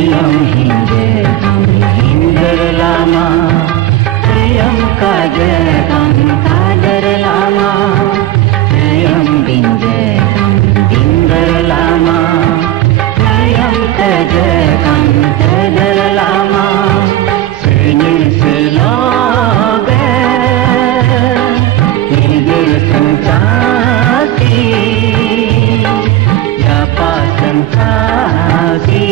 Ayam hinder lama, ayam kader lama, ayam binder lama, ayam kader lama, senyum selobe, hidur sensasi, apa sensasi.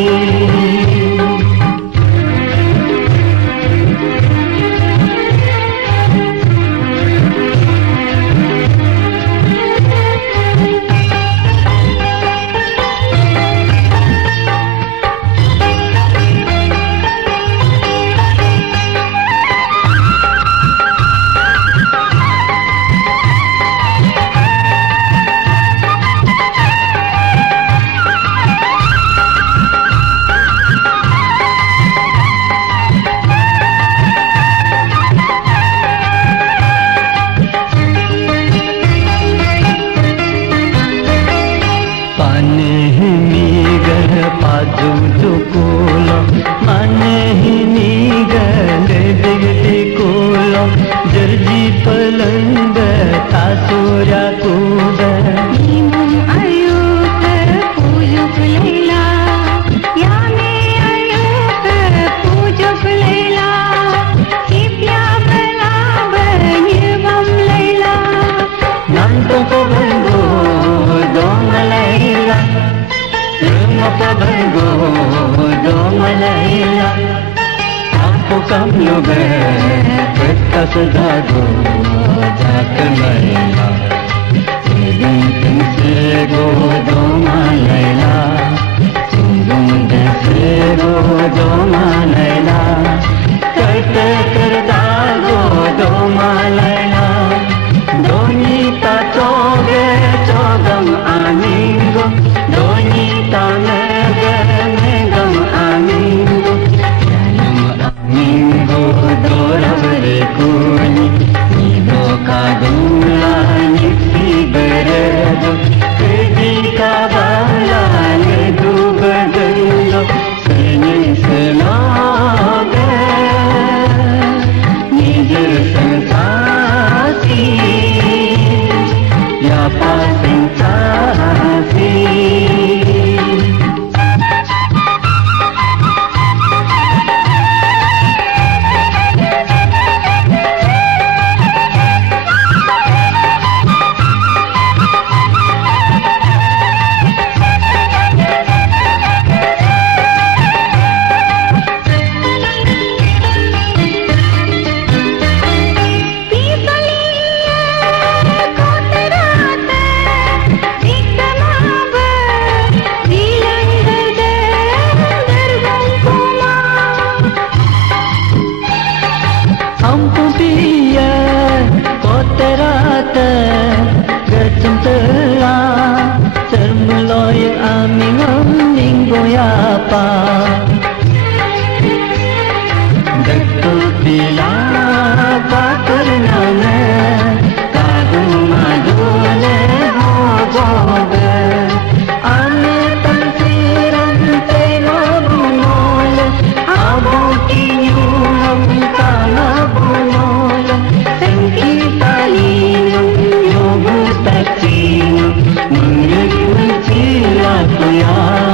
Paju cukulo, manehi nigan digti kulo, jerji pelengga tasurya kuda. Imum ayuk pujuk Laila, yame ayuk pujuk Laila, kipya bela benyebam Laila. Nanto pabenggo dong Laila. Pabenggo dong Laila, aku kamu berkata sedago jak Laila, sering sego dong Laila, sungguh sego dong Laila, kata terdago dong Laila, donita coge cogam amingo. Yeah.